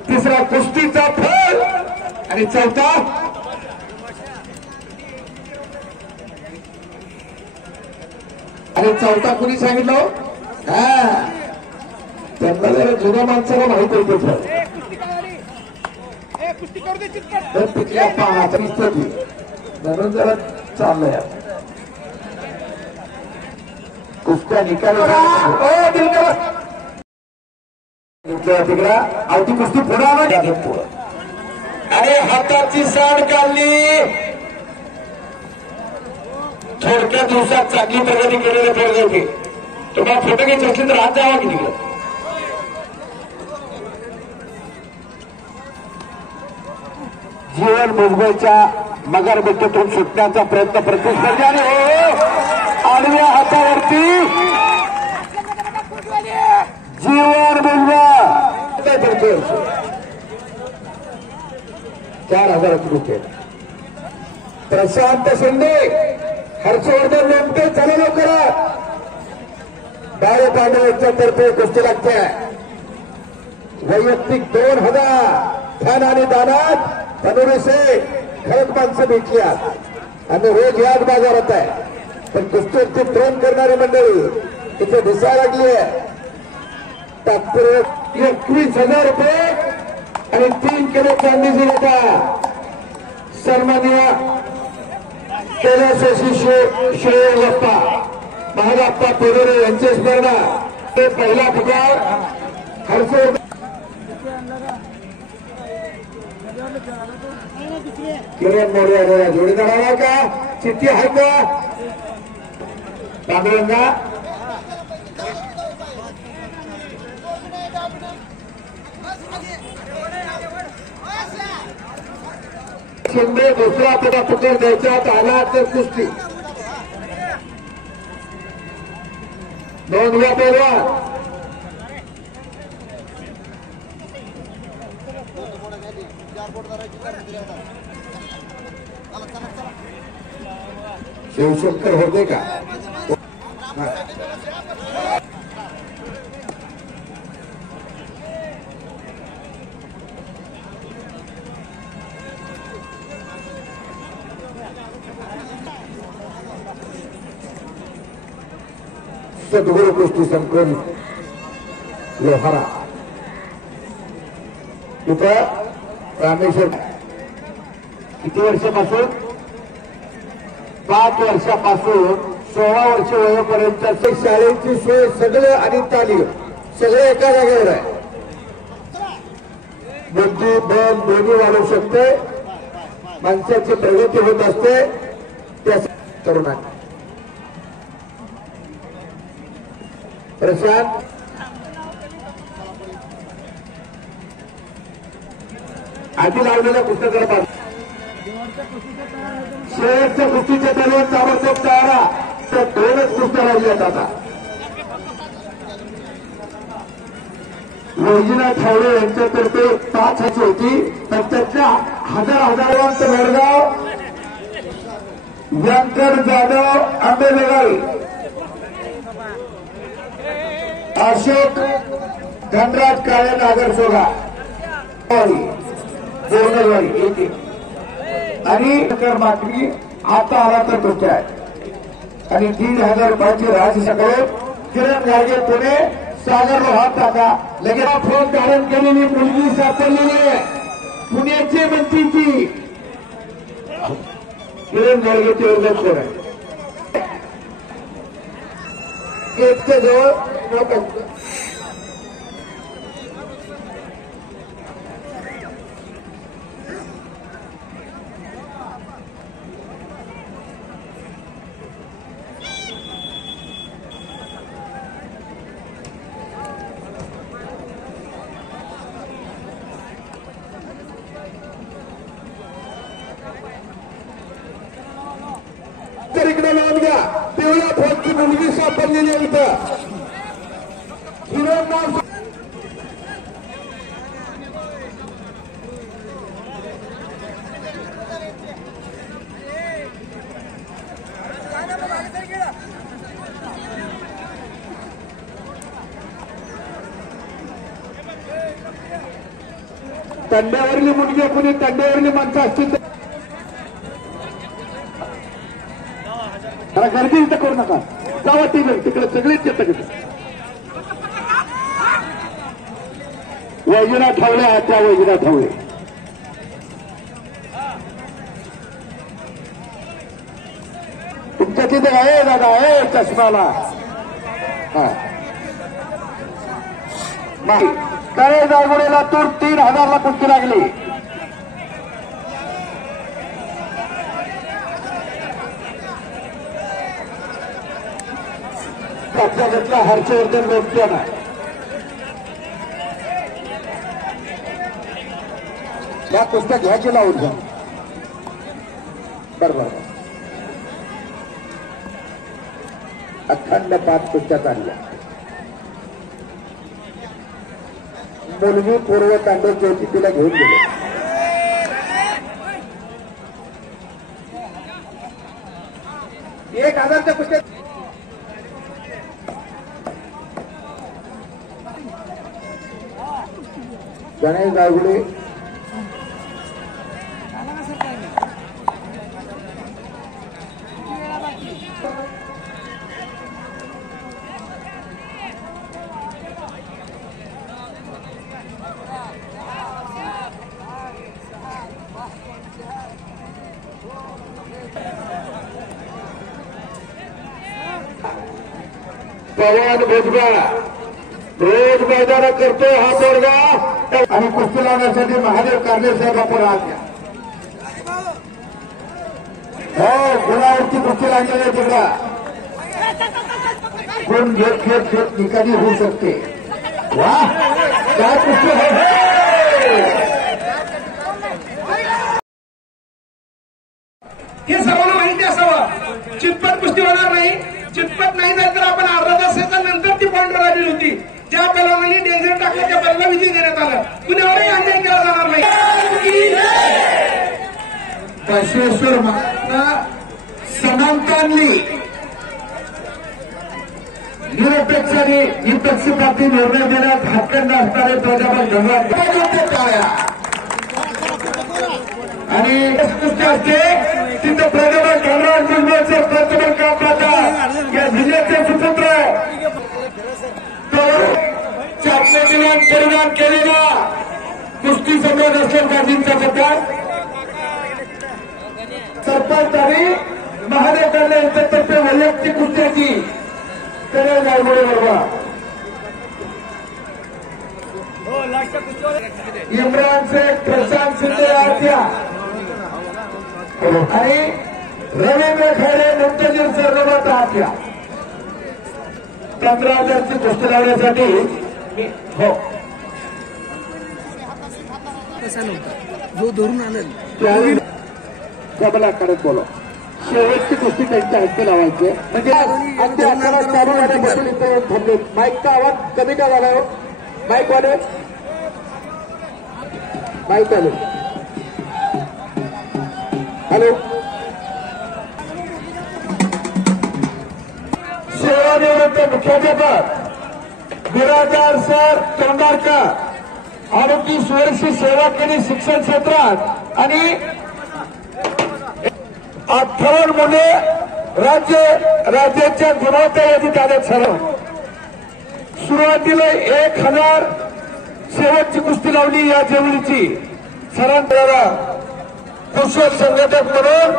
तिसरा कुस्तीचा फळ आणि चौथा कुणी सांगितलं. हा त्यांना जरा जुन्या माणसाला माहित होते फळ. तिथल्या पाहण्याचा म्हणून जरा चाललंय कुस्त्या निकाल. तिकडा आवती कुस्ती पुढे पुढं आणि हाताची साड काढली. थोडक्या दिवसात चांगली प्रगती केलेले पोरगे होते. तुम्हाला फोटो घ्यायचे असले तर हात जावा की तिकडे. जीवन भुजबळच्या मगरबट्टीतून सुटण्याचा प्रयत्न प्रतिस्पर्धी आडव्या हातावरती जीवन भुजबळ 4,000 रुपये. प्रशांत शिंदे, हर्षवर्धन लोमटे, चला लवकर. बाळे पांडे यांच्यातर्फे कुस्ती लागते. वैयक्तिक 2,000 ठाण आणि दानात पनुरेसे खरंच माणसं भेटली आहेत आणि रोज याच बाजारात आहे. पण कुस्तीवरती प्रेम करणारी मंडळी तिथे दिसायला लागली आहे. तात्पर्य 21,000 रुपये आणि 3 किलो चांदीची रेटा सन्माननीय कैलासवासी शेळप्पा महाराप्पा पेरोरे यांची स्पर्धा. ते पहिला पुकार हर्षवर्धन किरण मोरे आलेला जोडीदार आला का. चिठ्ठी आहे का पांडुरंगा. शिंदे दुसरा पुकार द्यायच्यात आला तर कुस्ती. नोंद घ्या पहिला. शिवशंकर होते का. सद्गुरू कुस्ती संकुल लोहारा तिथं रामेश्वर. किती वर्षापासून 5 वर्षापासून 16 वर्ष वयोपर्यंत शाळेची सोय सगळं आणि तालीम सगळं एका जागेवर आहे. बुद्धी बल दोन्ही वाढू शकते. माणसाची प्रगती होत असते. त्या तरुणांनी प्रशांत आधी लावलेल्या पुस्तकाला पाहतो. शेवटच्या कुस्तीच्या तलवार ताबडतोब तयारा. तर 2च कुस्त्या लागल्यात आता. योजना ठावरे यांच्यातर्फे 5 होती तर त्यातल्या हजारांचं बेळगाव व्यंकट जाधव आंबेलगाई अशोक धनराज काळे नागरसोगा बोरगलवाडी येथे आणि मागणी आता आला तर कुठे आहे. आणि 1,500 रुपयाची राजशाकडे किरण गाडगे पुणे सागर हात टाका. लगेच फोन धारण केलेली मुलगी सापडलेली आहे पुण्याची म्हणती ती किरण गाडगेचे वर्ग कोण आहे गेटच्या जवळ इकडे लावून घ्या पिवळ्या फोनची मुलगी सापडलेली आहे इथं हिरण तंड्यावरली मुलगी कोणी तंड्यावरली माणसं असतील जरा गर्दी इथं करू नका जावा तिकडे सगळेच येतं वैजनाथ ठावले आहेत त्या वैजनाथ ठावले तुमच्या तिथे आहे दादा आहे चष्माला तळे दागोडेला तूर 3,000ला कुस्ती लागली कब्जा घेतला हर्षवर्धन लोकप्रियानं या कुस्त्या घ्यायची लावून घ्या बरोबर अखंड 5 कुस्त्या चालल्या मुलगी पूर्व तांडव ज्योती तिला घेऊन गेले एक 1000च्या कुस्त्या गणेश गावगुडे पवन भुजबळ रोज मैदान करतोय हा पोरगा आणि कुस्ती लावण्यासाठी महादेव कारले साहेब आपण आहात घ्या हो गुणावरती कुस्ती लागलेली आहे तिकडा गुण घेत घेत घेत निकाली होऊ शकते वा काय कुस्ती हे सर्वांना माहिती असावं चितपट कुस्ती होणार नाही चितपट नाही झालं तर आपण अर्धा तासाच्या नंतर ती पॉइंटवर आलेली होती ज्या बैलांनी डेंजर टाकलं त्या बैलाला विजय देण्यात आला कुणावरही अन्याय केला जाणार नाही बसवेश्वर महाराजांना समानता आणली निरपेक्ष आणि निपक्षपाती निर्णय देण्यात हातखंड असणारे प्रजापती धन्यवाद आणि कुस्ती असते तिथं प्रजापती धनराज मुंबईचं प्रतिबल काम पाहतात या जिल्ह्याचे सुपुत्र चाचणीला परिणाम केलेला कुस्ती सम्राट असलेल्या गांधींचा सत्कार सरपंच आणि महादेव कारले यांच्यातर्फे वैयक्तिक कुस्त्याची तळे गावगुडे बरोबर इम्रान शेख प्रशांत शिंदे आत्या आणि रवींद्र खैरे मुंतजीर सरनोबत आत्या 15,000ची कुस्ती लावण्यासाठी हो जो धरून आलं कमलाकडे बोलो शेवटची कुस्ती त्यांच्या हस्ते लावायची म्हणजे अगदी 11 चालू झाल्यापासून इथे थांबले माईकचा आवाज कमी का झाला हो माईक वाढव माईक चालू हॅलो सेवानिवृत्त मुख्याध्यापक बिराजदार सर तोंडारकर आणि 30 वर्षी सेवा केली शिक्षण क्षेत्रात आणि 58 मुले राज्याच्या गुणवत्ता यादीत आले सर्व सुरुवातीला 1000 शेवटची कुस्ती लावली या जेवढीची सरांद्राला कुशल संघटक म्हणून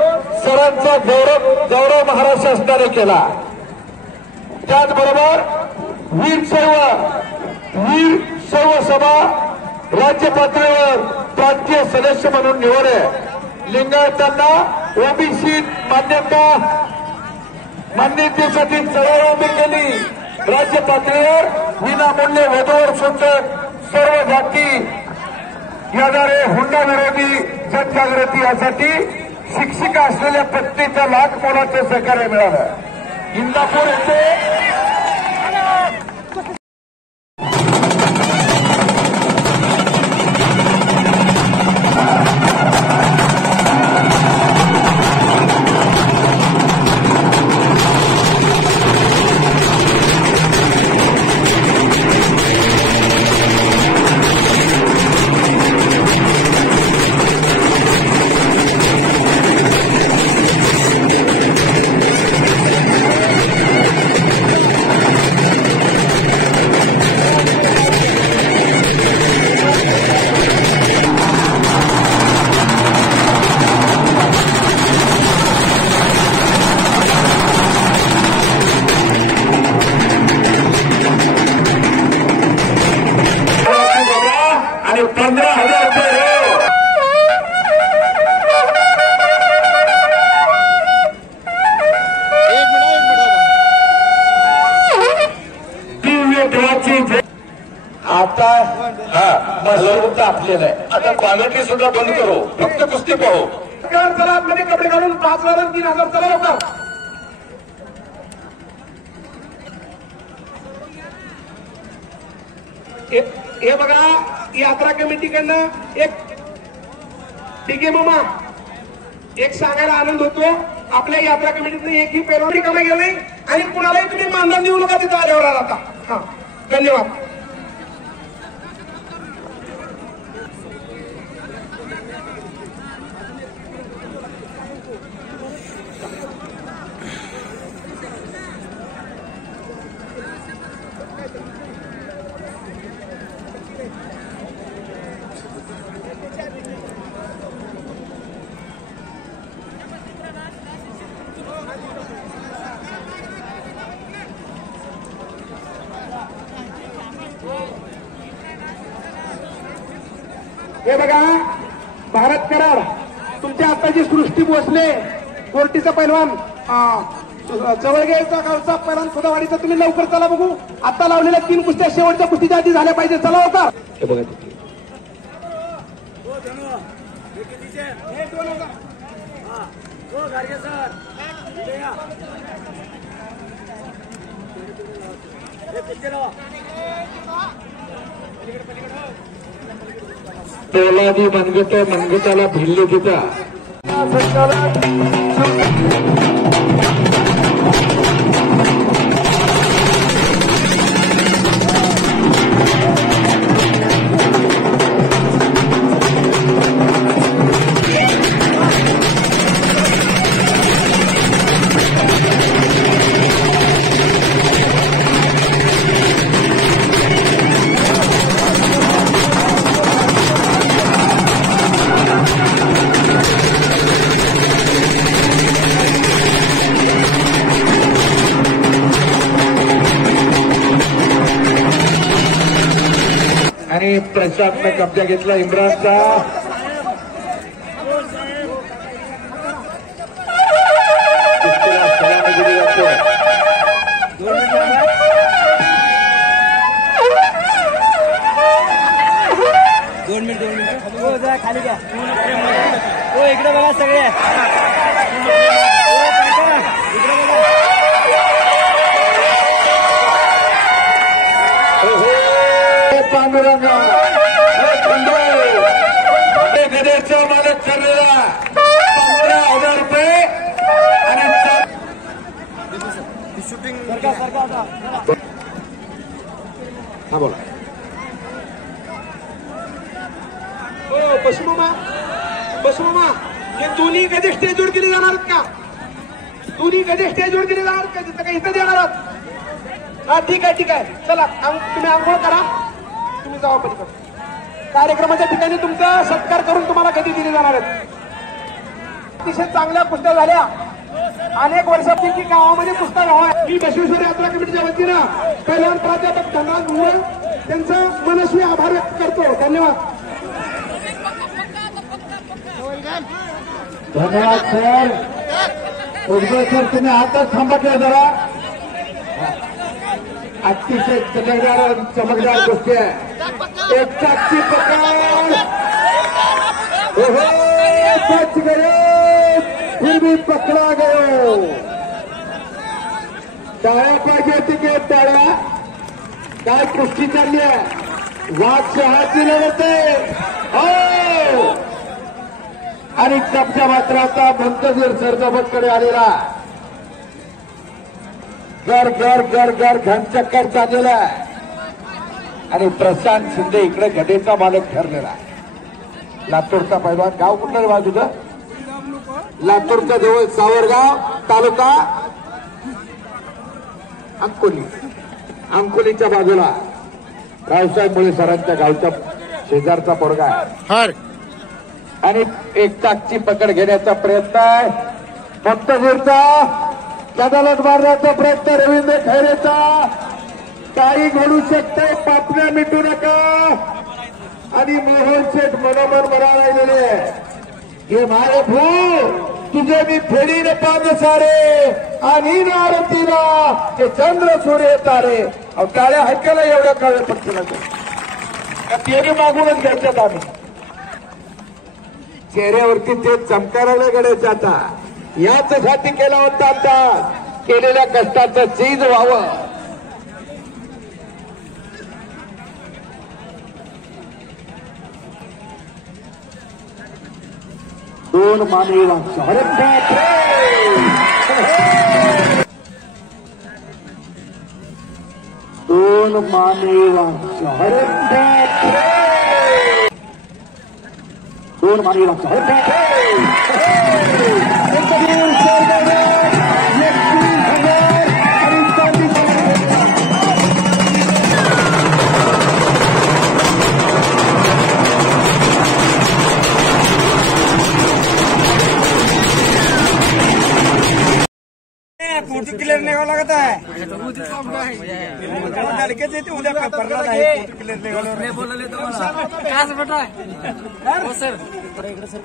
सरांचा गौरव महाराष्ट्र शासनाने केला. त्याचबरोबर वीर शैव सभा राज्य पातळीवर प्रांतीय सदस्य म्हणून निवड आहे. लिंगायतांना ओबीसी मान्यतेसाठी चळवळ उभी केली. राज्य पातळीवर विनामूल्य वधूवर सूचक सर्व जाती येणारे हुंडा विरोधी जनजागृती यासाठी शिक्षिका असलेल्या प्रत्येका लाख मोलाचं सहकार्य मिळालं. इंदापूर येथे आपल्याला आता पालखी सुद्धा बंद करू, फक्त कुस्ती पाहू. चला आतमध्ये कपडे घालून 5,000 आणि 3,000 चला लवकर. हे बघा यात्रा कमिटीकडनं एक डिगे मामा एक सांगायला आनंद होतो. आपल्या यात्रा कमिटीतनं एकही पैलवान रिकामा गेला नाही आणि कुणालाही तुम्ही मानधन देऊ नका तिथं आल्यावर आता. हा धन्यवाद. हे बघा भारत करार तुमच्या आताची सृष्टी भोसले कोर्टीचा पैलवान जवळगेचा गावचा पैलवान खुदावाडीचा तुम्ही लवकर चला बघू. आता लावलेल्या 3 कुस्त्या शेवटच्या कुस्तीच्या आधी झाल्या पाहिजे. चला होता हे बघा पोलादी मनगटाला भिल्ली तिचा आणि प्रशांतने कब्जा घेतला इम्रानचा. सलामी दिली जाते. 2 मिनिट हो जा खाली घ्या. हो इकडे बघा सगळे. पांडुरंगा गदेचा मालक ठरलेला 15,000 रुपये आणि हा बोला. हो बसमामा हे दोन्ही कधी स्टेजवर दिले जाणार का? दोन्ही कधी स्टेजवर दिले जाणार का? तिथं काही इथं देणार आहात? हा ठीक आहे चला तुम्ही आंघोळ करा. तुम्ही जावा पलीकडे. कार्यक्रमाच्या ठिकाणी तुमचा सत्कार करून तुम्हाला कधी दिले जाणार आहेत. अतिशय चांगल्या कुस्त्या झाल्या. अनेक वर्षापूर्वी गावामध्ये कुस्ता गाव आहे. मी बसवेश्वर यात्रा कमिटीच्या वतीनं पहिलवान प्राध्यापक धनराज मुळे त्यांचा मनस्वी आभार व्यक्त करतो. धन्यवाद. धन्यवाद सर. उद्भव सर तुम्ही आताच थांबतले जरा. अतिशय चमकदार गोष्टी आहे. एक चाकची पकड सच गए फिर भी पकड़ा गयो. टाळ्या पाहिजे तिथे टाळ्या. काय कुस्ती चालली आहे. वाघ शहाची लढते हो. आणि कपच्या मात्र आता मंतजीर सरजबतकडे आलेला. गर गर गर गर घनचक्कर चाललेला आहे. आणि प्रशांत शिंदे इकडे घटेचा मालक ठरलेला आहे. लातूरचा पैलवान. गाव कुठलं बाजू तुझं. लातूरच्या जवळ सावरगाव तालुका अंकोली. अंकोलीच्या बाजूला रावसाहेब मुळे सरांच्या गावच्या शेजारचा पोरगा आहे. आणि एक चाकची पकड घेण्याचा प्रयत्न आहे मंतजीरचा. कदालत मारण्याचा प्रयत्न रवींद्र खैरेचा. काही घडू शकते. पापण्या मिटू नका. आणि मोहन शेठ मनोमन म्हणा राहिलेले हे मारे भू तुझे मी फेडीने पांद सारे आणि आरतीला हे चंद्र सूर्य तारे. टाळ्या ऐकायला एवढ्या काळ पक्षीला तेरी मागूनच घ्यायच्यात आम्ही. चेहऱ्यावरती ते चमकारायला गडायचं. आता याचसाठी केला होता. आता केलेल्या कष्टाचं चीज व्हावं. दोन मानवी वाक्ष. अरे दोन मानवी वाक्ष. अरे दोन मानवी वाक्ष. फोटो क्लियर नहीं हो लगता है. लड़के से उद्या पेपरला नाही. फोटो क्लियर नाही बोलले तर काय बेटा हो सर. इकडे सर